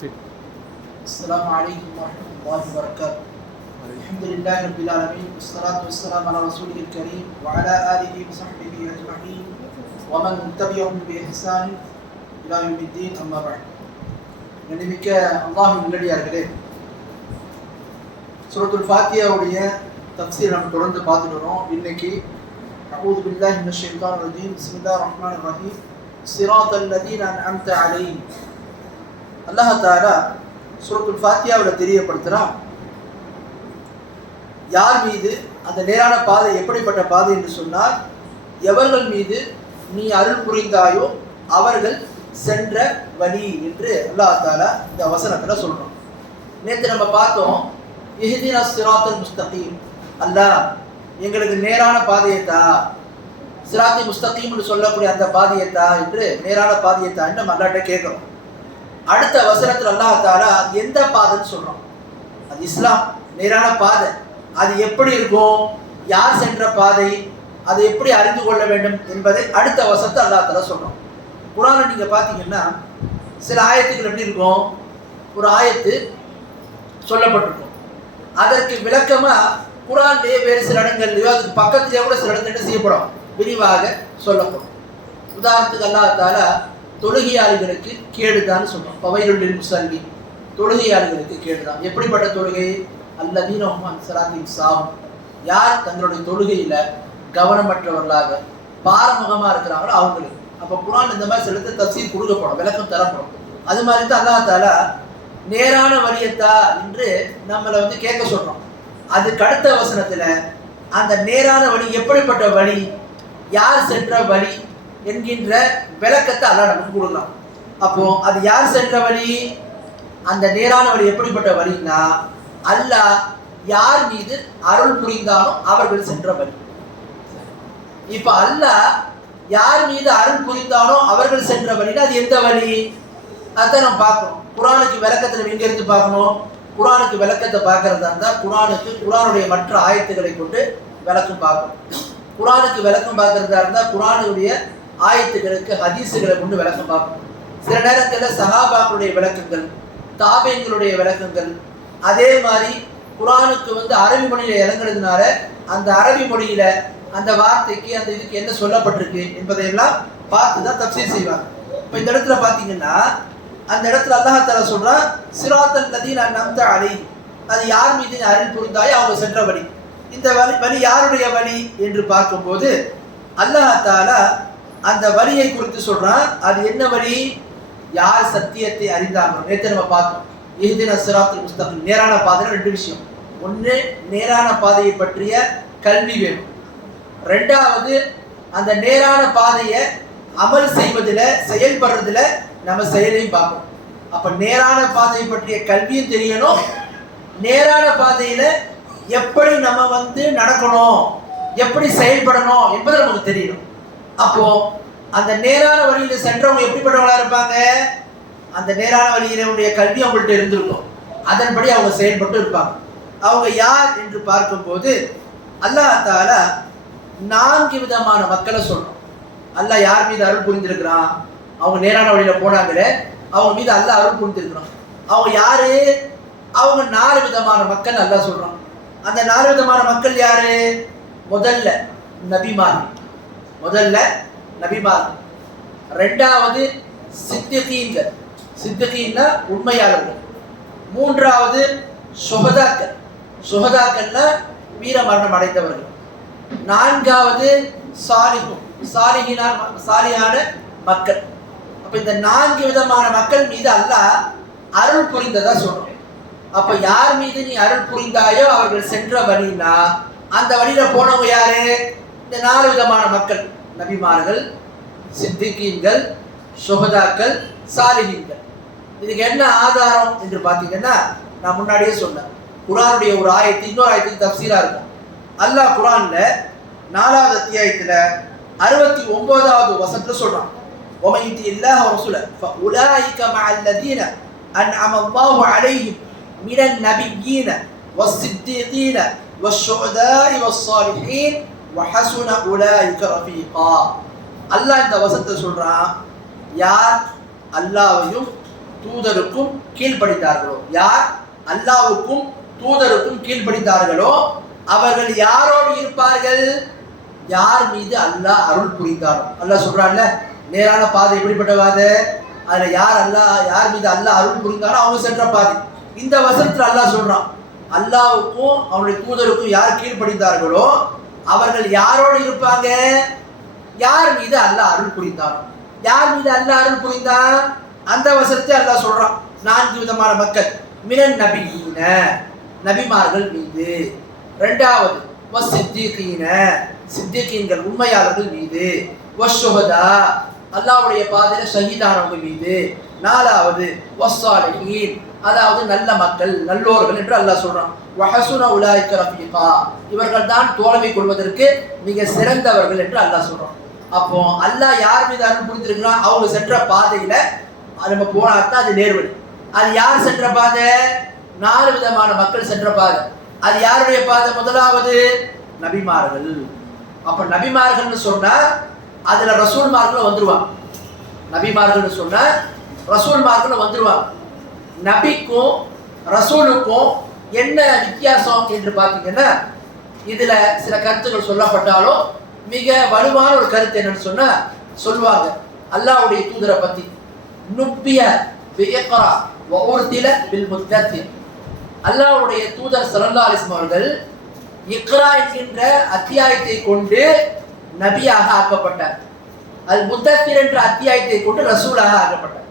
السلام عليكم ورحمة الله وبركاته. الحمد لله رب العالمين والصلاة والسلام على رسوله الكريم وعلى آله وصحبه أجمعين ومن تبعهم بإحسان إلى يوم الدين أما بعد. கண்ணியமிக்க அல்லாஹ்வின் நல்லடியார்களே, சூரத்துல் ஃபாத்திஹாவுடைய தஃப்சீர் நம்ம தொடர்ந்து பார்த்துட்டு வரோம். இன்னைக்கு அஊது பில்லாஹி மினஷ் ஷைத்தானிர் ரஜீம் பிஸ்மில்லாஹிர் ரஹ்மானிர் ரஹீம் ஸிராத்தல் லதீன அன்அம்த அலைஹிம். அல்லாஹ் தஆலா சூரத்துல் ஃபாத்திஹாவில் தெரியப்படுத்துகிறான், யார் மீது அந்த நேரான பாதை எப்படிப்பட்ட பாதை என்று சொன்னால், எவர்கள் மீது நீ அருள் புரிந்தாயோ அவர்கள் சென்ற வழி என்று அல்லாஹ் தஆலா இந்த வசனத்தில் சொல்கிறோம். நேற்று நம்ம பார்த்தோம், இஹ்தினா ஸிராத்தல் முஸ்தகீம், அல்லாஹ் எங்களுக்கு நேரான பாதையத்தா, சிராத்தி முஸ்தகீம் என்று சொல்லக்கூடிய அந்த பாதையத்தா என்று நேரான பாதையத்தா என்று நம்ம அல்லாஹ்ட்ட கேட்குறோம். அடுத்த வசனத்தில் அல்லாஹ் தஆலா எந்த பாதைன்னு சொல்கிறோம், அது இஸ்லாம் நேரான பாதை, அது எப்படி இருக்கும், யார் சென்ற பாதை, அதை எப்படி அறிந்து கொள்ள வேண்டும் என்பதை அடுத்த வசனத்தை அல்லாஹ் தஆலா சொல்கிறோம். குர்ஆனை நீங்கள் பார்த்தீங்கன்னா சில ஆயத்துக்கள் எப்படி இருக்கும், ஒரு ஆயத்து சொல்லப்பட்டிருக்கும், அதற்கு விளக்கமாக குர்ஆன்லேயே வேறு சில இடங்கள்லையோ அதுக்கு பக்கத்துலேயே கூட சில இடத்துல செய்யப்படும், விரிவாக சொல்லப்படும். உதாரணத்துக்கு அல்லாஹ் தஆலா தொழுகையாளிகளுக்கு கேடுதான்னு சொல்றோம். பவைலுல் லில் முஸல்லீன், தொழுகையாளிகளுக்கு கேடுதான். எப்படிப்பட்ட தொழுகை? அல்லதீன ஹும் அன் ஸலாத்திஹிம் சாஹூன், யார் தங்களுடைய தொழுகையில கவனமற்றவர்களாக பாரமுகமாக இருக்கிறாங்களோ அவங்களுக்கு. அப்போ குர்ஆன் இந்த மாதிரி சில தஃசீர் கொடுக்கப்படும், விளக்கம் தரப்படும். அது மாதிரி தான் அல்லாஹ் தஆலா நேரான வழியத்தா என்று நம்மளை கேட்க சொல்றோம். அதுக்கு அடுத்த வசனத்துல அந்த நேரான வழி எப்படிப்பட்ட வழி, யார் சென்ற வழி என்கின்ற விளக்கத்தை அல்லாஹ் நமக்கு கொடுக்கலாம். அப்போ அது யார் சென்ற வழி, அந்த நேரான வழி எப்படிப்பட்ட வழின்னா, அல்லாஹ் யார் மீது அருள் புரிந்தாலும் அவர்கள் சென்ற வழி. இப்ப அல்லாஹ் யார் மீது அருள் புரிந்தானோ அவர்கள் சென்ற வழின்னா அது எந்த வழி, அதான் நம்ம பார்க்கணும். குர்ஆனுக்கு விளக்கத்தில் எங்க இருந்து பார்க்கணும், குர்ஆனுக்கு விளக்கத்தை பார்க்கறதா இருந்தால் குர்ஆனுடைய மற்ற ஆயத்துக்களை கொண்டு விளக்கம் பார்க்கணும். குர்ஆனுக்கு விளக்கம் பார்க்கறதா இருந்தால் குர்ஆனுடைய ஆயத்துக்களுக்கு ஹதீஸுகளை கொண்டு விளக்கம் பார்க்கணும். சில நேரத்தில் சஹாபாக்களுடைய விளக்கங்கள், தாபீன்களுடைய விளக்கங்கள், அதே மாதிரி குர்ஆனுக்கு அரபி மொழியில இறங்குறதுனால அந்த அரபி மொழியில அந்த வார்த்தைக்கு அந்த இதுக்கு என்ன சொல்லப்பட்டிருக்கு என்பதையெல்லாம் பார்த்து தான் தஃப்சீர் செய்வாங்க. இப்போ இந்த இடத்துல பார்த்தீங்கன்னா அந்த இடத்துல அல்லாஹ் தஆலா சொல்றான், ஸிராத்தல் லதீன அன்அம்த அலைஹிம், அது யார் மீது அருள் புரிந்தாயோ அவங்க சென்ற வழி. இந்த வழி யாருடைய வழி என்று பார்க்கும்போது அல்லாஹ் தஆலா அந்த வழியை குறித்து சொல்றான். அது என்ன வழி, யார் சத்தியத்தை அறிந்தாங்களோ. நேற்று நம்ம பார்த்தோம், இஹ்தினா ஸிராத்தல் முஸ்தகீம், நேரான பாதையில் ரெண்டு விஷயம். ஒன்று, நேரான பாதையை பற்றிய கல்வி வேணும். ரெண்டாவது, அந்த நேரான பாதையை அமல் செய்வதில் செயல்படுறதுல நம்ம செயலையும் பார்க்கணும். அப்ப நேரான பாதையை பற்றிய கல்வியும் தெரியணும், நேரான பாதையில எப்படி நம்ம நடக்கணும், எப்படி செயல்படணும் என்பது நமக்கு தெரியணும். அப்போ அந்த நேரான வழியில சென்றவங்க எப்படிப்பட்டவங்களா இருப்பாங்க, அந்த நேரான வழியினுடைய கல்வி அவங்கள்ட்ட இருந்திருக்கும், அதன்படி அவங்க செயல்பட்டு இருப்பாங்க. அவங்க யார் என்று பார்க்கும்போது அல்லாஹ் தஆலா 4 விதமான மக்களை சொல்றோம். அல்லாஹ் யார் மீது அருள் புரிந்திருக்கிறான், அவங்க நேரான வழியில போனாங்களே அவங்க மீது அல்லாஹ் அருள் புரிந்திருக்கிறான். அவங்க யாரு, அவங்க 4 விதமான மக்கள் அல்லாஹ் சொல்றான். அந்த 4 விதமான மக்கள் யாரு, முதல்ல நபிமார்கள், ரெண்டாவது சித்திகீன்கள், சித்திகீன்னா உண்மையாளர்கள், மூன்றாவது சுஹதாக்கள்னா வீர மரணம் அடைந்தவர்கள், நான்காவது சாலிஹான மக்கள். அப்ப இந்த 4 விதமான மக்கள் மீது அல்லாஹ் அருள் புரிந்ததா சொல்றோம். அப்ப யார் மீது நீ அருள் புரிந்தாயோ அவர்கள் சென்ற வழினா அந்த வழியில போனவங்க யாரு, இந்த 4 விதமான மக்கள், நபிமார்கள், சித்திகீன்கள், சுஹதாக்கள், சாலிஹீன்கள். இதுக்கு என்ன ஆதாரம் என்று பார்த்தீங்கன்னா, நான் முன்னாடியே சொன்னேன், குர்ஆனுடைய ஒரு ஆயத்து இன்னொரு ஆயத்துக்கு தஃப்சீரா இருக்கும். அல்லாஹ் குர்ஆன்ல 4வது அத்தியாயத்துல 69வது வசனத்துல சொல்றான், وَمَن يُطِعِ اللَّهَ وَرَسُولَهُ فَأُولَٰئِكَ مَعَ الَّذِينَ أَنْعَمَ اللَّهُ عَلَيْهِمْ مِنَ النَّبِيِّينَ وَالصِّدِّيقِينَ وَالشُّهَدَاءِ وَالصَّالِحِينَ وَحَسُنَ أُولَٰئِكَ رَفِيقًا. அல்லாஹ் இந்த வசனத்தை சொல்றான், யார் அல்லாஹ்வையும் தூதருக்கும் கீழ்ப்படிந்தார்களோ, யார் அல்லாஹ்வுக்கும் தூதருக்கும் கீழ்ப்படிந்தார்களோ அவர்கள் யாரோடு இருப்பார்கள்? யார் மீது அல்லாஹ் அருள் புரிந்தாரோ. அல்லாஹ் சொல்றான்ல, நேரான பாதை எப்படிப்பட்ட பாதை? அதுல யார் மீது அல்லாஹ் அருள் புரிந்தாரோ அவங்க சென்ற பாதை. இந்த வசனத்துல அல்லாஹ் சொல்றான், அல்லாஹ்வுக்கும் அவருடைய தூதருக்கும் யார் கீழ்ப்படிந்தார்களோ அவர்கள் யாரோடு இருப்பாங்க? யார் மீது அல்லாஹ் அருள் புரிந்தாரோ. யார் மீது அல்லாஹ் அருள் புரிந்தான்? அந்த வசனத்தை அல்லாஹ் சொல்றான். 4 விதமான மக்கள். மினன் நபியீன, நபிமார்கள் மீது. இரண்டாவது வஸ்ஸித்தீகீன, சித்திகீன்கள் உண்மையாளர்கள் மீது. வஷ்ஷுஹதா, அல்லாஹ்வுடைய பாதையில ஷஹீதானவங்க மீது. நாலாவது வஸ்ஸாலிஹீன், அதாவது நல்ல மக்கள், நல்லோர்கள் என்று அல்லாஹ் சொல்றான். வஹசுன உலாயிக ரஃபீகா, இவர்கள் தான் தோழமை கொள்வதற்கு மிக சிறந்தவர்கள் என்று அல்லாஹ் சொல்றான். அப்போ அல்லாஹ் யார் மீது அருள் புரிந்திருக்கிறான்? அவங்க சென்ற பாதையில நம்ம போனாத்தான் அது நேர்வழி. அது யார் சென்ற பாதை? 4 விதமான மக்கள் சென்ற பாதை. அது யாருடைய பாதை? முதலாவது நபிமார்கள். அப்ப நபிமார்கள்னு சொன்னா அதுல ரசூல்மார்களும் வந்துருவாங்க. நபிமார்கள்னு சொன்னா ரசூல்மார்களும் வந்துருவாங்க. நபிக்கும் ரசூலுக்கும் என்ன வித்தியாசம் என்று பார்த்தீங்கன்னா, இதுல சில கருத்துக்கள் சொல்லப்பட்டாலும் மிக வலுவான ஒரு கருத்து என்னன்னு சொன்னா சொல்லுவாங்க, அல்லாஹ்வுடைய தூதரை பத்தி நுப்பிய பிஇக்ரா வ உர்தில பில் முத்தத்திர், அல்லாஹ்வுடைய தூதர் ஸல்லல்லாஹு அலைஹி வஸல்லம் அவர்கள் இக்ரா என்கின்ற அத்தியாயத்தை கொண்டு நபியாக ஆக்கப்பட்டார். அது முத்தத்திர் என்ற அத்தியாயத்தை கொண்டு ரசூலாக ஆக்கப்பட்டார்.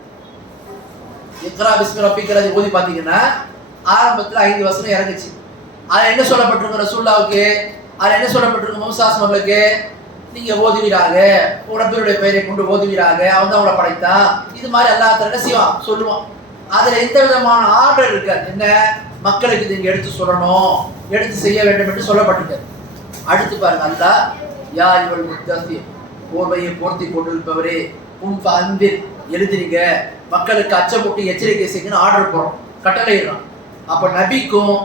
இக்ரா பிஸ்மி ரப்பிக்கல் ஓதி பார்த்தீங்கன்னா ஆரம்பத்தில் 5 வசனம் இறங்குச்சு. அதில் என்ன சொல்லப்பட்டிருக்கு ரசூலுல்லாஹ்வுக்கு? அதில் என்ன சொல்லப்பட்டிருக்கு மூசாஸ் அவர்களுக்கு? நீங்க ஓதுவீராக, ரப்பியுடைய பெயரை கொண்டு ஓதுவீராக, அவன் தான் அவளை படைத்தான். இது மாதிரி அல்லாஹ் என்ன செய்வான் சொல்லுவான். அதில் எந்த விதமான ஆர்டர் இருக்காது. என்ன மக்களுக்கு இது இங்கே எடுத்து சொல்லணும், எடுத்து செய்ய வேண்டும் என்று சொல்லப்பட்டிருக்காது. அடுத்து பாருங்க, அல்லாஹ் யா இவள் முத்தஸிர், போர்வையை போர்த்தி கொண்டிருப்பவரே, அன்பில் எழுதுறீங்க, மக்களுக்கு அச்சமூட்டி எச்சரிக்கை செய்யணும்னு ஆர்டர் போறோம், கட்டளையிடுறோம். அப்ப நபிக்கும்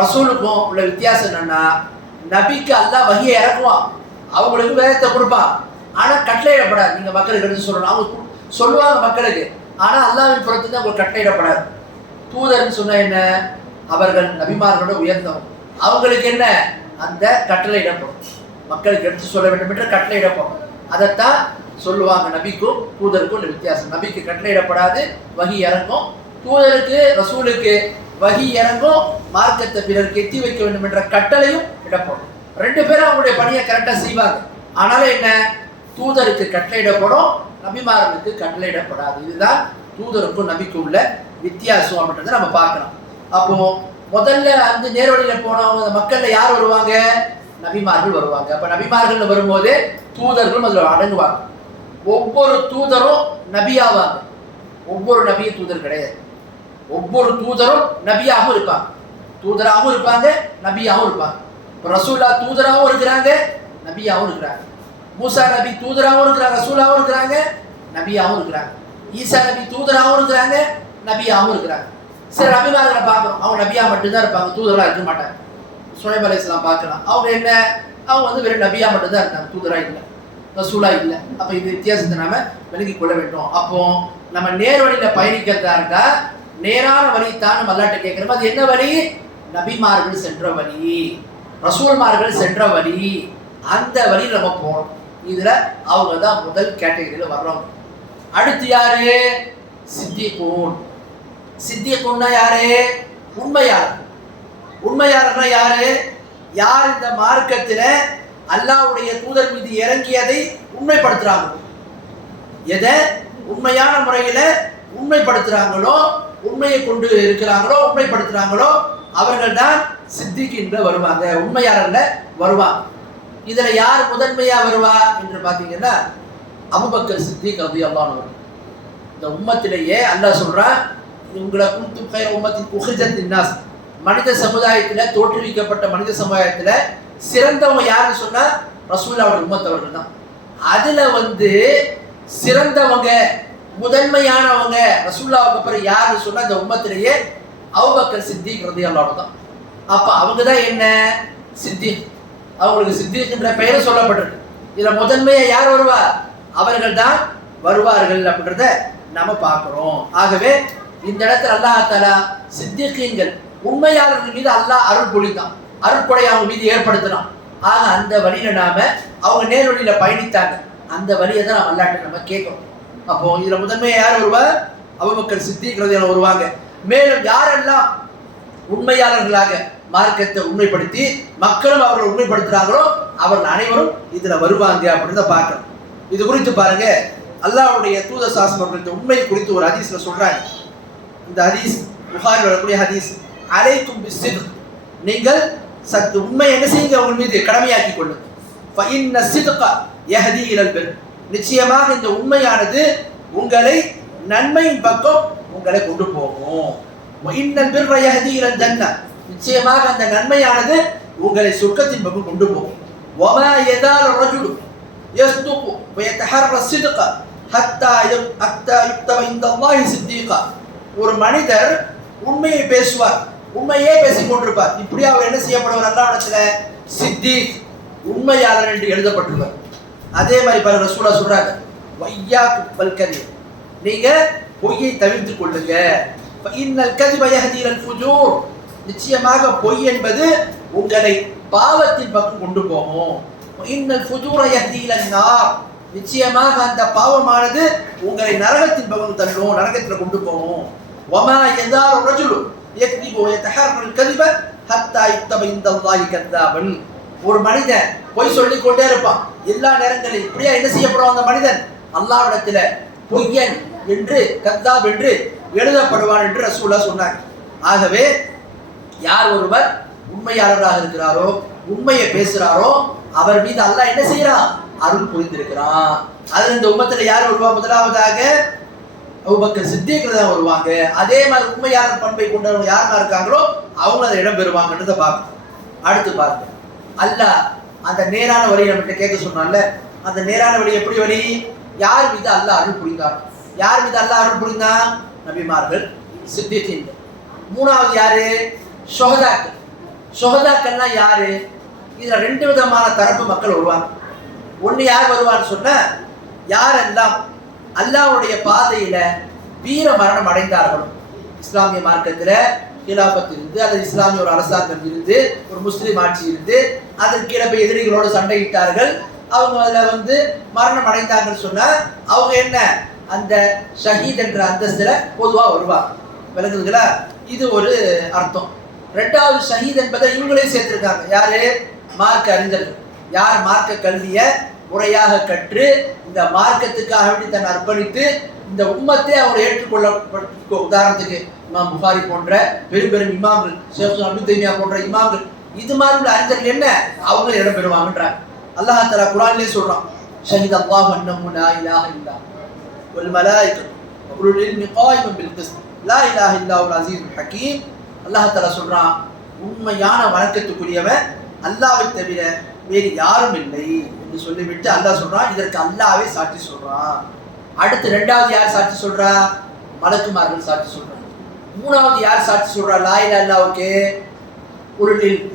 ரசூலுக்கும் உள்ள வித்தியாசம் என்னன்னா, நபிக்கு அல்லாஹ் வஹியை இறக்குவான், அவங்களுக்கு வேதத்தை கொடுப்பான், ஆனா கட்டளையிடப்படாது. நீங்க மக்களுக்கு எடுத்து சொல்லணும், அவங்க சொல்லுவாங்க மக்களுக்கு, ஆனா அல்லாஹ்வின் புறத்துல அவங்களுக்கு கட்டளையிடப்படாது. தூதர்னு சொன்ன என்ன? அவர்கள் நபிமார்களோட உயர்ந்தவங்க, அவங்களுக்கு என்ன? அந்த கட்டளையிடப்படும், மக்களுக்கு எடுத்து சொல்ல வேண்டும் என்று கட்டளையிடப்படும். அதைத்தான் சொல்லுவாங்க. நபிக்கும் தூதருக்கும் உள்ள வித்தியாசம். நபிக்கு கட்டளையிடப்படாது, வஹி இறங்கும். தூதருக்கு ரசூலுக்கு வஹி இறங்கும், மார்க்கத்தை பிறருக்கு எத்தி வைக்க வேண்டும் என்ற கட்டளையும் இடப்படும். 2 பேரும் அவங்களுடைய பணியை கரெக்டா செய்வாங்க. ஆனாலும் என்ன, தூதருக்கு கட்டளையிடப்படும், நபிமார்களுக்கு கட்டளையிடப்படாது. இதுதான் தூதருக்கும் நபிக்கும் உள்ள வித்தியாசம் அப்படின்றத நம்ம பார்க்கலாம். அப்போ முதல்ல அந்த நேர்வழியில போனவங்க மக்கள்ல யார் வருவாங்க? நபிமார்கள் வருவாங்க. அப்ப நபிமார்கள் வரும்போது தூதர்களும் அதுல அடங்குவாங்க. ஒவ்வொரு தூதரும் நபியாவாங்க. ஒவ்வொரு நபியும் தூதர் கிடையாது. ஒவ்வொரு தூதரும் நபியாகவும் இருப்பாங்க, தூதராகவும் இருப்பாங்க, நபியாகவும் இருப்பாங்க. ரசூலா தூதராகவும் இருக்கிறாங்க, நபியாகவும் இருக்கிறாங்க. மூசா நபி தூதராகவும் இருக்கிறாங்க, ரசூலாகவும் இருக்கிறாங்க, நபியாகவும் இருக்கிறாங்க. ஈசா நபி தூதராகவும் இருக்கிறாங்க, நபியாகவும் இருக்கிறாங்க. சில நபிமார்களை பார்க்கணும், அவங்க நபியா மட்டும்தான் இருப்பாங்க, தூதரா இருக்க மாட்டாங்க. சுலைப் அலைஹிஸ்ஸலாம் பார்க்கலாம், அவங்க என்ன, அவங்க வெறும் நபியா மட்டும்தான் இருக்காங்க, தூதரா இல்லை, ரசூலா இல்லை. அப்ப இந்த வித்தியாசத்தை நாம விளங்கிக் கொள்ள வேண்டும். அப்போ நம்ம நேர் வழியில பயணிக்கிறதா இருந்தா நேரான வழி தான் நம்ம அல்லாஹ்ட்ட கேட்கிறோம். அது என்ன வழி? நபிமார்கள் சென்ற வழி, ரசூல்மார்கள் சென்ற வழி, அந்த வழியில் நம்ம போகணும். இதுல அவங்க தான் முதல் கேட்டகரியில வர்றவங்க. அடுத்து யாரு? சித்திகூன். சித்திகூன்னா யாரு? உண்மையாளர். உண்மையாளர்னா யாரு? யார் இந்த மார்க்கத்தில் அல்லாஹ்வுடைய தூதர் மீது இறங்கியதை உண்மைப்படுத்துறாங்க, எதை உண்மையான முறையில் உண்மைப்படுத்துறாங்களோ, உண்மையை கொண்டு இருக்கிறாங்களோ, உண்மைப்படுத்துறாங்களோ, அவர்கள் தான் சித்திகீன்ல வருவாங்க, உண்மையாளர்ல வருவாங்க. இதுல யார் முதன்மையா வருவா என்று பாத்தீங்கன்னா அபூபக்கர் சித்திக் ரலியல்லாஹு அன்ஹு. இந்த உம்மத்திலேயே அல்லாஹ் சொல்றான், உங்களை குன்தும் கைர உம்மத்தின் உஹ்ரிஜத் லின்னாஸ், மனித சமுதாயத்துல தோற்றுவிக்கப்பட்ட மனித சமுதாயத்துல சிறந்தவங்க யாருன்னு சொன்னா ரசூலுல்லாஹ்வுடைய உம்மத்தவர்கள் தான். அதுல சிறந்தவங்க முதன்மையானவங்க ரசூலுல்லாஹ்வுக்கு அப்புறம் யாருன்னு சொன்னா இந்த உம்மத்திலேயே அபூபக்கர் சித்திக் ரலியல்லாஹு அன்ஹு தான். அப்ப அவங்க தான் என்ன? சித்திக். அவங்களுக்கு சித்திக்ன்ற பெயர் சொல்லப்பட்டிருக்கு. இதுல முதன்மையா யார் வருவா? அவர்கள் தான் வருவார்கள் அப்படின்றத நம்ம பார்க்கிறோம். ஆகவே இந்த இடத்துல அல்லாஹ் தஆலா சித்திகீன்கள் உண்மையாளர்கள் மீது அல்லாஹ் அருள் பொழிந்தான், அருட்கொடை அவங்க மீது ஏற்படுத்தினான். ஆக அந்த வழியில நாம அவங்க நேர் வழியில பயணித்தாங்க, அந்த வழியை தான் நம்ம அல்லாஹ்ட்ட நம்ம கேட்கணும். அப்போ இதுல முதன்மையா யார் வருவார்? அபூபக்கர் சித்திக் ரலியல்லாஹு வருவாங்க. மேலும் யாரெல்லாம் உண்மையாளர்களாக மார்க்கத்தை உண்மைப்படுத்தி மக்களும் அவர்கள் உண்மைப்படுத்துறாங்களோ அவர்கள் அனைவரும் இதுல வருவாங்க அப்படின்னு பார்க்கணும். இது குறித்து பாருங்க, அல்லாஹ்வுடைய தூதர் ஸல்லல்லாஹு அலைஹி வஸல்லம் உண்மை குறித்து ஒரு ஹதீஸ்ல சொல்றாங்க. இந்த ஹதீஸ் புகாரில் வரக்கூடிய ஹதீஸ், அலைக்கும் பிஸ்ஸித்க், நீங்கள் சத்து உண்மை என்ன செய்யுங்க, உங்கள் மீது கடமையாக்கி கொள்ளுங்க. ஃபஇன்ன ஸித்க யஹ்தி இலல் பிர், நிச்சயமாக இந்த உண்மையானது உங்களை நன்மையின் பக்கம் உங்களை கொண்டு போகும். வஇன்னல் பிர்ர யஹ்தி இலல் ஜன்னah, நிச்சயமாக அந்த நன்மையானது உங்களை சொர்க்கத்தின் பக்கம் கொண்டு போகும். வமா யஸாலு ரஜுலு யஸ்துகு வயதஹர்ர ஸித்க ஹத்தா யுக்தப இன்தல்லாஹி சித்தீகா, ஒரு மனிதர் உண்மையை பேசுவார், உண்மையே பேசிக் கொண்டிருப்பார், இப்படி அவர் என்ன செய்யப்படுவார்? அல்லாஹ்விடத்துல சித்தீக், உண்மையாளர் என்று எழுதப்பட்டிருப்பார். அதே மாதிரி பாருங்க, ரசூலா சொல்றாங்க, வையாக்கும் வல் கதிப், நீங்க பொய்யை தவிர்த்துக் கொள்ளுங்க. ஃபஇன்னல் கதிப யஹ்தி இலல் ஃபுஜூர், நிச்சயமாக பொய் என்பது உங்களை பாவத்தின் பக்கம் கொண்டு போகும். ஃபஇன்னல் ஃபுஜூர யஹ்தி இலன் நார், நிச்சயமாக அந்த பாவமானது உங்களை நரகத்தின் பக்கம் தள்ளும், நரகத்தில் கொண்டு போகும். வமா யஸாலு ரஜுலு யக்திபு வயதஹர்ரல் கதிப ஹத்தா யுக்தப இன்தல்லாஹி கذாபன், ஒரு மனிதன் பொய் சொல்லிக் கொண்டே இருப்பான் எல்லா நேரங்களிலும், இப்படியா என்ன செய்யப்படுவான் அந்த மனிதன்? அல்லாஹ்விடத்துல பொய்யன் என்று, கذாப் என்று எழுதப்படுவான் என்று ரசூலுல்லாஹ் சொன்னாங்க. ஆகவே யார் ஒருவர் உண்மையாளராக இருக்கிறாரோ, உண்மையை பேசுறாரோ, அவர் மீது அல்லாஹ் என்ன செய்யறான்? அருள் புரிந்திருக்கிறான். அதுல இந்த உம்மத்துல யார் வருவா? முதலாவதாக அபூபக்கர் சித்திக் ரலியல்லாஹு வருவாங்க. அதே மாதிரி உண்மையாளர் பண்பை கொண்டவங்க யாரெல்லாம் இருக்காங்களோ அவங்க அதை இடம் பெறுவாங்கன்றத பார்க்கணும். அடுத்து பாருங்க, அல்லாஹ் அந்த நேரான வழியை நம்மகிட்ட கேட்க சொன்னால, அந்த நேரான வழி எப்படி வழி? யார் மீது அல்லாஹ் அருள் புரிந்தான்? யார் மீது அல்லாஹ் அருள் புரிந்தான்? நபிமார்கள், சித்திகீன்கள். மூணாவது யாரு? ஷுஹதாக்கள். ஷுஹதாக்கள்னா யாரு? இதுல ரெண்டு விதமான தரப்பு மக்கள் வருவாங்க. ஒண்ணு யார் வருவான்னு சொன்ன, யாரெல்லாம் அல்லாஹ்வுடைய பாதையில வீர மரணம் அடைந்தார்களோ, இஸ்லாமிய மார்க்கத்துல கிலாபத் இருந்து அல்லது இஸ்லாமிய ஒரு அரசாங்கம் இருந்து ஒரு முஸ்லீம் ஆட்சி இருந்து அதற்கு கீழே போய் எதிரிகளோடு சண்டையிட்டார்கள், அவங்க அதுல மரணம் அடைந்தாங்கன்னு சொன்னா அவங்க என்ன அந்த ஷஹீத் என்ற அந்தஸ்துல பொதுவா வருவாங்க. விளங்குதுங்களா? இது ஒரு அர்த்தம். ரெண்டாவது ஷஹீத் என்பதை இவங்களே சேர்த்திருக்காங்க. யாரு? மார்க்க அறிஞர்கள். யார் மார்க்க கல்வியை முறையாக கற்று இந்த மார்க்கத்துக்காக வேண்டி தன்னை அர்ப்பணித்து இந்த உம்மத்தை அவர் ஏற்றுக்கொள்ள, உதாரணத்துக்கு இமாம் புகாரி போன்ற பெரும் பெரும் இமாம்கள், ஷேக் இப்னு தைமியா போன்ற இமாம்கள், இது மாதிரி உள்ள அறிஞர்கள் என்ன அவங்க இடம் பெறுவாங்கன்றாங்க. அல்லாஹ் தஆலா குர்ஆனிலே சொல்றான், ஷஹீத அல்லாஹு அன்னஹு லா இலாஹ இல்லா வல் மலாயிகத்து வ உலுல் இல்மி காயிமன் பில் கிஸ்த் லா இலாஹ இல்லல்லாஹுல் அஸீஸுல் ஹகீம். அல்லாஹ் தஆலா சொல்றான், உண்மையான வணக்கத்துக்குரியவன் அல்லாஹ்வை தவிர வேறு யாரும் இல்லை என்று சொல்லிவிட்டு அல்லாஹ் சொல்றான், இதற்கு அல்லாஹ்வே சாட்சி சொல்றான். அடுத்து ரெண்டாவது யார் சாட்சி சொல்றா? மலக்குமார்கள் சாட்சி சொல்றாங்க. மூணாவது யார் சாட்சி சொல்றா? லா இலாஹ இல்லல்லாஹுக்கு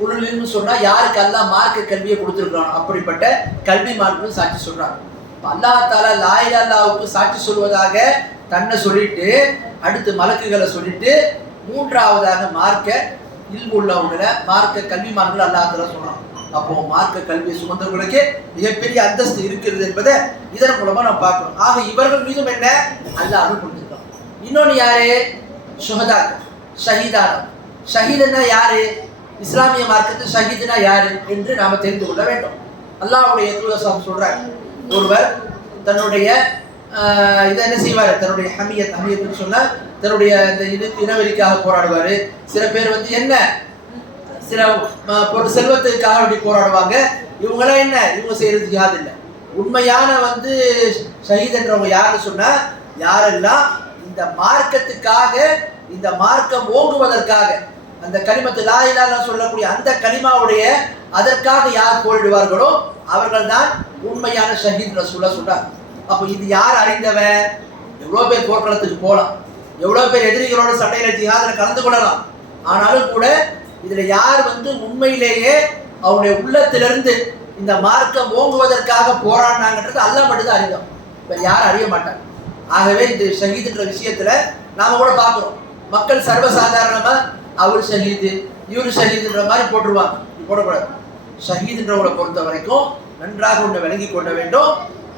உலுலில்னு சொன்னா யாருக்கு அல்லாஹ் மார்க்க கல்வியை கொடுத்திருக்கான் அப்படிப்பட்ட கல்விமான்களும் சாட்சி சொல்றாங்க. அல்லாஹ் தஆலா லா இலாஹ இல்லல்லாஹுக்கு சாட்சி சொல்வதாக தன்னை சொல்லிட்டு, அடுத்து மலக்குகளை சொல்லிட்டு, மூன்றாவதாக மார்க்க இல்மு உள்ளவங்களை, மார்க்க கல்விமான்கள் அல்லாஹ் தஆலா சொல்றான். அப்போ மார்க்க கல்வியை சுமந்தவர்களுக்கு மிகப்பெரிய அந்தஸ்து இருக்கிறது என்பதை இதன் மூலமா நம்ம பார்க்கிறோம். ஆக இவர்கள் மீதும் என்ன அல்லாஹ் அருள் புரிந்திருக்கான். இன்னொன்னு யாரு? ஷுஹதாக்கள், ஷஹீதான. ஷஹீதுன்னா யாரு? இஸ்லாமிய மார்க்கத்தில் ஷஹீதுனா யாரு என்று நாம தெரிந்து கொள்ள வேண்டும். அல்லாஹ்வுடைய தூதர் சொல்றாங்க, ஒருவர் தன்னுடைய இதை என்ன செய்வார்? தன்னுடைய ஹமியத்துன்னு சொன்னா தன்னுடைய இந்த இனவெறிக்காக போராடுவாரு. சில பேர் என்ன சில செல்வத்துக்காக அப்படி போராடுவாங்க. இவங்களாம் என்ன, இவங்க செய்யறது ஜிஹாத் இல்லை. உண்மையான ஷஹீத் என்றவங்க யாருன்னு சொன்னா, யாரெல்லாம் இந்த மார்க்கத்துக்காக, இந்த மார்க்கம் ஓங்குவதற்காக, அந்த கலிமத்து லா இலாஹ இல்லல்லாஹ் சொல்லக்கூடிய அந்த கலிமாவுடைய அதற்காக யார் போரிடுவார்களோ அவர்கள் தான் உண்மையான ஷஹீத் ரசூலுல்லாஹ் சொல்றாங்க. அப்போ இது யார் அறிந்தவன்? எவ்வளவு பேர் போர்க்களத்துக்கு போகலாம், எவ்வளவு பேர் எதிரிகளோட சண்டையில ஜிஹாதுல கலந்து கொள்ளலாம். ஆனாலும் கூட இதுல யார் உண்மையிலேயே அவருடைய உள்ளத்திலிருந்து இந்த மார்க்கம் ஓங்குவதற்காக போராடினாங்கன்றது அல்லாஹ் மட்டும்தான் அறிந்தோம், இப்ப யாரும் அறிய மாட்டாங்க. ஆகவே இந்த ஷஹீதுன்ற விஷயத்துல நாம கூட பார்க்கிறோம். மக்கள் சர்வசாதாரணமா அவர் ஷஹீது இவரு ஷஹீதுன்ற மாதிரி போட்டுருவாங்க. போடக்கூடாது. ஷஹீதுன்றவங்களை பொறுத்த வரைக்கும் நன்றாக ஒன்று விளங்கி கொள்ள வேண்டும்.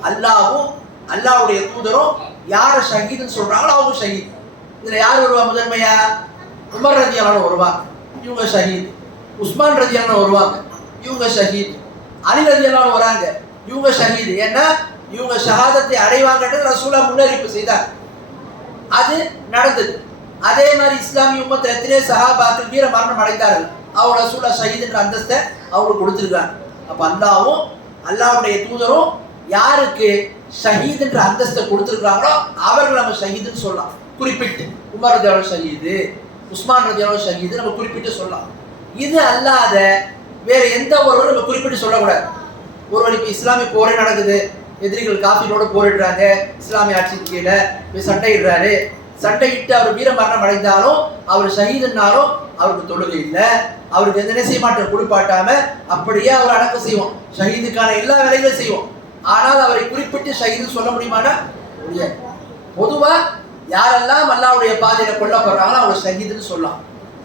அல்லாவும் அல்லாவுடைய தூதரும் யார ஷஹீதுன்னு சொல்றாங்களோ அவங்க ஷஹீத். இதுல யார் வருவா? முதன்மையா உமர் ரலியல்லாஹு வருவாங்க, இவங்க ஷஹீத். உஸ்மான் ரலியல்லாஹு வருவாங்க, இவங்க ஷஹீத். அலி ரலியல்லாஹு வராங்க, இவங்க ஷஹீத். ஏன்னா இவங்க ஷஹாதத்தை அடைவாங்கன்றது ரசூலா முன்னறிவிப்பு செய்தார். அது நடந்தது. அதே மாதிரி இஸ்லாமிய உம்மத்தில் எத்தனை சஹாபாக்கள் வீர மரணம் அடைந்தார்கள். அவங்க ரசூலா ஷஹீதுன்ற அந்தஸ்தை அவங்களுக்கு கொடுத்துருக்காங்க. அப்ப அல்லாவும் அல்லாவுடைய தூதரும் யாருக்கு ஷஹீதுன்ற அந்தஸ்தை கொடுத்துருக்காங்களோ அவர்கள் நம்ம ஷஹீதுன்னு சொல்லலாம். குறிப்பிட்டு உமர் ரலியல்லாஹு ஷஹீது, உஸ்மான் ரலியல்லாஹு ஷஹீது நம்ம குறிப்பிட்டு சொல்லலாம். இது அல்லாத வேற எந்த ஒருவரும் நம்ம குறிப்பிட்டு சொல்லக்கூடாது. ஒருவர் இப்போ இஸ்லாமிய போரே நடக்குது, எதிரிகள் காஃபிலோட போரிடுறாங்க, இஸ்லாமிய ஆட்சிக்கு கீழே சண்டையிடுறாரு, சண்டையிட்டு அவர் வீர மரணம் அடைந்தாலும் அவர் ஷஹீதுன்னாலும் அவருக்கு தொழுகை இல்லை, அவருக்கு எந்த செய்ய மாட்டோம், குளிப்பாட்டாம அப்படியே அவர் அடக்கம் செய்வோம். ஷஹீதுக்கான எல்லா வேலைகளும் செய்வோம். ஆனால் அவரை குறிப்பிட்டு ஷஹீது சொல்ல முடியுமானா முடியாது. பொதுவா யாரெல்லாம் அல்லாஹ்வுடைய பாதையில கொல்லப்படுறாங்களோ அவங்க ஷஹீதுன்னு சொல்லலாம்.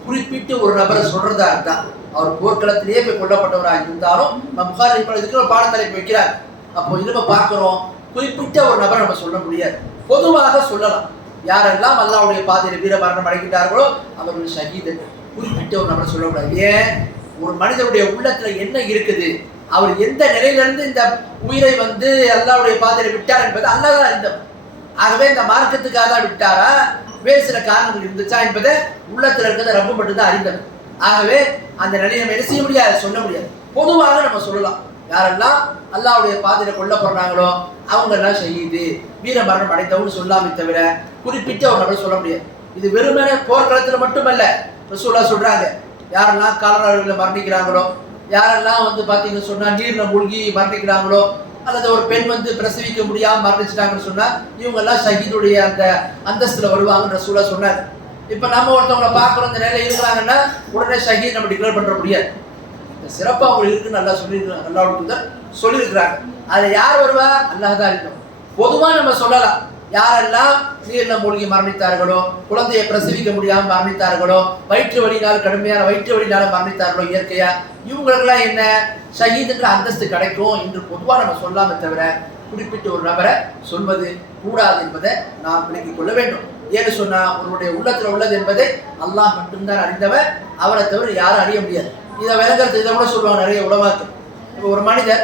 குறிப்பிட்டு ஒரு நபரை சொல்றதா இருந்தா அவர் போர்க்களத்திலேயே போய் கொல்லப்பட்டவராக இருந்தாலும் நம்ம புகாரி இதுக்கு ஒரு பாடத்தலைப்பு வைக்கிறார். அப்போ இது நம்ம பார்க்கிறோம். குறிப்பிட்ட ஒரு நபரை நம்ம சொல்ல முடியாது, பொதுவாக சொல்லலாம். யாரெல்லாம் அல்லாஹ்வுடைய பாதையில வீர மரணம் அடைகின்றார்களோ அவர்கள் ஷஹீது. குறிப்பிட்ட ஒரு நபரை சொல்லக்கூடாது. ஏன்? ஒரு மனிதனுடைய உள்ளத்துல என்ன இருக்குது, அவர் எந்த நிலையிலிருந்து இந்த உயிரை அல்லாஹ்வுடைய பாதையில விட்டார் என்பது அல்லாஹ் தான் அறிந்தவர். ஆகவே இந்த மார்க்கத்துக்காக தான் விட்டாரா, வேறு சில காரணங்கள் இருந்துச்சா என்பதை உள்ளத்துல இருக்கிறத ரப்பு மட்டும்தான் அறிந்தவர். ஆகவே அந்த நிலையை நம்ம என்ன செய்ய முடியாது, சொல்ல முடியாது. பொதுவாக நம்ம சொல்லலாம். யாரெல்லாம் அல்லாஹ்வுடைய பாதையில கொல்லப்படுறாங்களோ அவங்க எல்லாம் ஷஹீது, வீர மரணம் அடைந்தவங்க சொல்லாமே தவிர குறிப்பிட்ட ஒரு நபர் சொல்ல முடியாது. இது வெறுமனே போர்க்களத்துல மட்டுமல்ல. ரசூலுல்லாஹ் சொல்றாங்க, யாரெல்லாம் காலராவில் மரணிக்கிறாங்களோ, யாரெல்லாம் பாத்தீங்கன்னு சொன்னா நீர்ல மூழ்கி மரணிக்கிறாங்களோ, அல்லது ஒரு பெண் பிரசவிக்க முடியாம மரணிச்சிட்டாங்கன்னு சொன்னா இவங்க எல்லாம் ஷஹீதுடைய அந்த அந்தஸ்துல வருவாங்கன்னு ரசூலுல்லாஹ் சொன்னாங்க. இப்ப நம்ம ஒருத்தவங்களை பார்க்குறோம் இந்த நிலையில இருக்கிறாங்கன்னா உடனே ஷஹீத் நம்ம டிக்ளேர் பண்ற முடியாது. இந்த சிறப்பு அவங்க இருக்குன்னு நல்லா சொல்லியிருக்காங்க, அல்லாஹ்வுடைய சொல்லியிருக்கிறாங்க. அதுல யார் வருவா? அல்லாஹ் தான் இருக்கும். பொதுவா நம்ம சொல்லலாம், யாரெல்லாம் நீர்ல மூழ்கி மரணித்தார்களோ, குழந்தையை பிரசவிக்க முடியாம மரணித்தார்களோ, வயிற்று வலினால் கடுமையான வயிற்று வலினால மரணித்தார்களோ இயற்கையா, இவங்களுக்கெல்லாம் என்ன ஷஹீதுன்ற அந்தஸ்து கிடைக்கும் என்று பொதுவாக நம்ம சொல்லாம தவிர குறிப்பிட்ட ஒரு நபரை சொல்வது கூடாது என்பதை நாம் விளங்கிக் கொள்ள வேண்டும். ஏன்னு சொன்னா அவருடைய உள்ளத்துல உள்ளது என்பதை அல்லாஹ் மட்டும்தான் அறிந்தவர், அவரை தவிர யாரும் அறிய முடியாது. இதை விளங்குறது இதை கூட சொல்லுவாங்க நிறைய உலமாக்கள். இப்போ ஒரு மனிதர்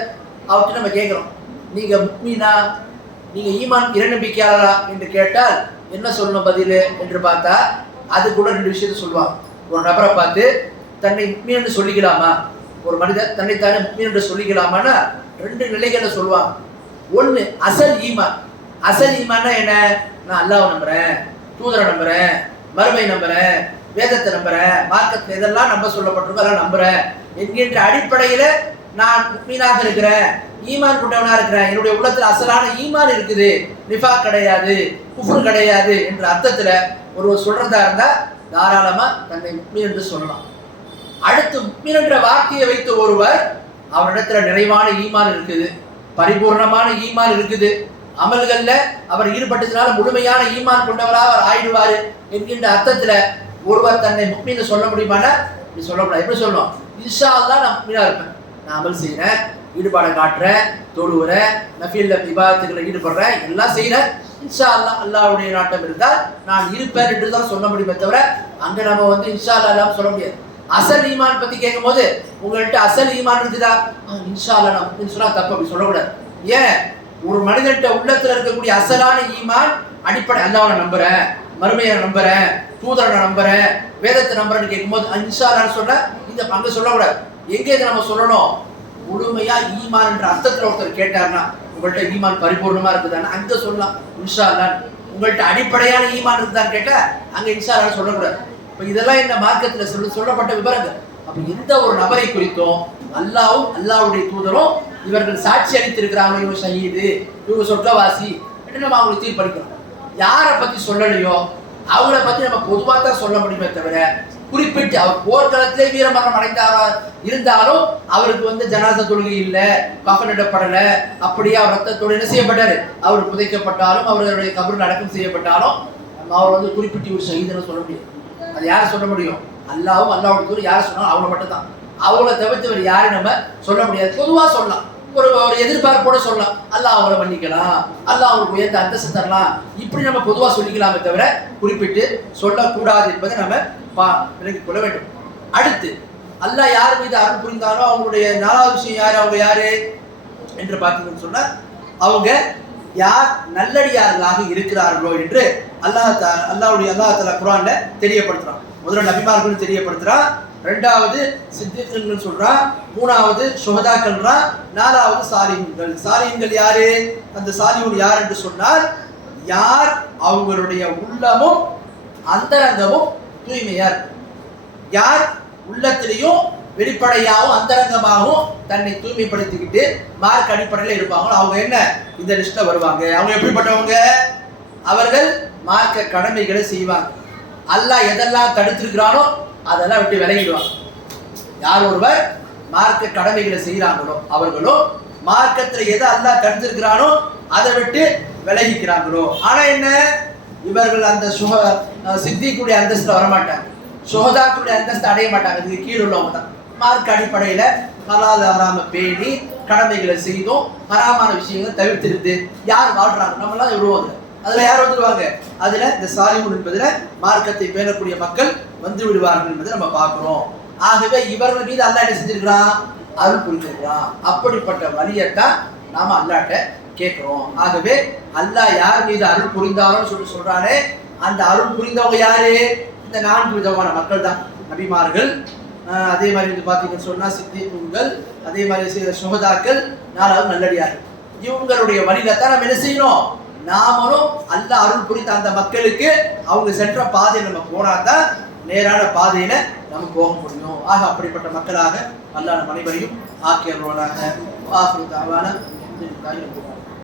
அவர்கிட்ட நம்ம கேட்கிறோம், நீங்க முக்மீனா, நீங்க ஈமான் இறைநம்பிக்கையாளரா என்று கேட்டால் என்ன சொல்லணும் பதில் என்று பார்த்தா அது கூட ரெண்டு விஷயத்த சொல்லுவாங்க. ஒரு நபரை பார்த்து தன்னை முக்மீன் என்று சொல்லிக்கலாமா, ஒரு மனிதர் தன்னைத்தானே முக்மீன் என்று சொல்லிக்கலாமான்னா ரெண்டு நிலைகளை சொல்லுவாங்க. ஒன்று அசல் ஈமான். அசல் ஈமான்னா என்ன? நான் அல்லாஹ்வை நம்புறேன், தூதரை நம்புறேன், மறுமை நம்புறேன், வேதத்தை நம்புறேன், மார்க்கத்தில் எதெல்லாம் நம்ப சொல்லப்பட்டிருக்கோ அதெல்லாம் நம்புறேன் என்கின்ற அடிப்படையில நான் முக்மீனாக இருக்கிறேன், ஈமான் கொண்டவனா இருக்கிறேன், என்னுடைய உள்ளத்துல அசலான ஈமான் இருக்குது, நிஃபாக் கிடையாது, குஃப்ர் கிடையாது என்ற அர்த்தத்துல ஒருவர் சொல்றதா இருந்தா தாராளமா தன்னை முக்மீன் என்று சொல்லலாம். அடுத்து முக்மீன் என்ற வார்த்தையை வைத்து ஒருவர் அவரிடத்துல நிறைவான ஈமான் இருக்குது, பரிபூர்ணமான ஈமான் இருக்குது, அமல்கள்ல அவர் ஈடுபட்டதுனால முழுமையான ஈமான் கொண்டவராக அவர் ஆயிடுவாரு என்கின்ற அர்த்தத்துல ஒருவர் தன்னை முக்மீன் சொல்ல முடியுமானா இப்படி சொல்லக்கூடாது. எப்படி சொல்லணும்? இன்ஷா அல்லாஹ் நான் முக்மீனா இருப்பேன், நான் அமல் செய்யறேன், ஈடுபாடை காட்டுறேன், தொழுவுறேன், நஃபில் இபாதத்துகளை ஈடுபடுறேன், எல்லாம் செய்யறேன், இன்ஷா அல்லாஹ் அல்லாஹ்வுடைய நாட்டம் இருந்தால் நான் இருப்பேன் என்று தான் சொல்ல முடியுமே தவிர அங்க நம்ம இன்ஷா அல்லாஹ் சொல்ல முடியாது. அசல் ஈமான் பத்தி கேட்கும் போது உங்கள்கிட்ட அசல் ஈமான் இருக்குதா, இன்ஷா அல்லாஹ் நான் முக்மீன் சொன்னா தப்பு, அப்படி சொல்லக்கூடாது. ஏன்? ஒரு மனிதன்கிட்ட உள்ளத்துல இருக்கக்கூடிய அசலான ஈமான் அடிப்படை அல்லாஹ்வை நம்புறேன், மறுமையை நம்புறேன், தூதரை நம்புறேன், வேதத்தை நம்புறேன்னு கேட்கும்போது இன்ஷா அல்லாஹ்னு சொன்னா இந்த அங்க சொல்லக்கூடாது. எங்கே இதை நம்ம சொல்லணும்? முழுமையா ஈமான் என்ற அர்த்தத்துல ஒருத்தர் கேட்டார்னா உங்கள்கிட்ட ஈமான் பரிபூர்ணமா இருக்குதான்னு அங்க சொல்லலாம் இன்ஷா அல்லாஹ். உங்கள்கிட்ட அடிப்படையான ஈமான் இருக்குதான்னு கேட்டா அங்க இன்ஷா அல்லாஹ் சொல்லக்கூடாது. இப்ப இதெல்லாம் இந்த மார்க்கத்துல சொல்லப்பட்ட விவரங்கள். அப்ப எந்த ஒரு நபரை குறித்தும் அல்லாஹ்வும் அல்லாஹ்வுடைய தூதரும் இவர்கள் சாட்சி அளித்திருக்கிறாங்க, இவங்க ஷஹீது, இவங்க சொர்க்கவாசி என்று நம்ம அவங்களுக்கு தீர்ப்பளிக்கிறோம். யாரை பத்தி சொல்லலையோ அவங்கள பத்தி நம்ம பொதுவாக தான் சொல்ல முடியுமே தவிர குறிப்பிட்டு அவர் போர்க்களத்திலே வீரமரணம் அடைந்தாரா இருந்தாலும் அவருக்கு ஜனாசா தொழுகை இல்லை, கஃனிடப்படல, அப்படியே அவர் ரத்தத்தோடு என்ன செய்யப்பட்டாரு, அவர் புதைக்கப்பட்டாலும் அவர்களுடைய கபரில் அடக்கம் செய்யப்பட்டாலும் நம்ம அவர் வந்து குறிப்பிட்டு ஒரு ஷஹீதுன்னு சொல்ல முடியும். அது யாரை சொல்ல முடியும்? அல்லாவும் அல்லாவோட தூர் யாரை சொன்னாலும் அவங்க மட்டும் தான். அவங்கள தவிர்த்து வேறு யாரையும் நம்ம சொல்ல முடியாது. பொதுவாக சொல்லலாம், ஒரு எதிர்பார்ப்போட சொல்லலாம், அல்லாஹ் அவங்கள மன்னிக்கலாம், அல்லாஹ் அவங்களுக்கு உயர்ந்த அந்தஸ்து தரலாம், இப்படி நம்ம பொதுவாக சொல்லிக்கலாமே தவிர குறிப்பிட்டு சொல்லக்கூடாது என்பதை நம்ம விலகிக் கொள்ள வேண்டும். அடுத்து அல்லாஹ் யார் மீது அருள் புரிந்தாரோ அவங்களுடைய 4வது விஷயம் யாரு? அவங்க யாரு என்று பார்த்தீங்கன்னு சொன்னா, அவங்க யார் நல்லடியார்களாக இருக்கிறார்களோ என்று அல்லாஹ் தஆலா குர்ஆன்ல தெரியப்படுத்துறான். முதல்ல நபிமார்கள் தெரியப்படுத்துறான், 2வது சித்திகர்கள் சொல்றான், 3வது சுஹதாக்கள்றான், 4வது சாலிஹீன்கள். சாலிஹீன்கள் யாரு? அந்த சாலிஹூன் யார் என்று சொன்னால், யார் அவங்களுடைய உள்ளமும் அந்தரங்கமும் தூய்மையா இருக்கும், யார் உள்ளத்திலையும் வெளிப்படையாகவும் அந்தரங்கமாகவும் தன்னை தூய்மைப்படுத்திக்கிட்டு மார்க் அடிப்படையில் இருப்பாங்களோ அவங்க என்ன இந்த லிஸ்ட்ல வருவாங்க. அவங்க எப்படிப்பட்டவங்க? அவர்கள் மார்க்க கடமைகளை செய்வாங்க. அல்லாஹ் எதெல்லாம் தடுத்திருக்கிறானோ அதெல்லாம் விட்டு விலகிடுவாங்க. யார் ஒருவர் மார்க்க கடமைகளை செய்கிறாங்களோ அவர்களும் மார்க்கத்தில் எதை அல்லாஹ் தடுத்திருக்கிறானோ அதை விட்டு விலகிக்கிறாங்களோ. ஆனா என்ன, இவர்கள் அந்த சித்திக்குடைய அந்தஸ்துல வரமாட்டாங்க, சுஹதாக்குடைய அந்தஸ்து அடைய மாட்டாங்க. இதுக்கு கீழ் உள்ளவங்க தான். மார்க் அடிப்படையில ஹலால் ஹராம பேணி கடமைகளை செய்தும் ஹராமான விஷயங்களை தவிர்த்திருந்து யார் வாழ்றாங்க நம்மளாம் விடுவாங்க. அதுல யார் வந்துடுவாங்க? அதுல இந்த சாலிஹூன் என்பதுல மார்க்கத்தை பேணக்கூடிய மக்கள் வந்து விடுவார்கள் என்பதை நம்ம பார்க்கிறோம். ஆகவே இவர்கள் மீது அல்லாஹ் என்ன செஞ்சிருக்கிறான்? அருள் புரிஞ்சிருக்கிறான். அப்படிப்பட்ட வழியத்தான் நாம அல்லாஹ்ட்ட கேட்கிறோம். ஆகவே அல்லாஹ் யார் மீது அருள் புரிந்தாலும் சொல்றானே, அந்த அருள் புரிந்தவங்க யாரு? இந்த 4 விதமான மக்கள் தான். நபிமார்கள், அதே மாதிரி வந்து பார்த்தீங்கன்னு சொன்னா சித்திகூன்கள், அதே மாதிரி சுஹதாக்கள், 4வது நல்லடியார்கள். இவங்களுடைய வழியில தான் நம்ம என்ன செய்யணும்? நாமளும் அல்லாஹ் அருள் புரிந்த அந்த மக்களுக்கு அவங்க சென்ற பாதையில் நம்ம போனாதான் நேரான பாதையில நம்ம போக முடியும். ஆக அப்படிப்பட்ட மக்களாக அல்லாஹ் நம் அனைவரையும் ஆக்கியவர்களாக.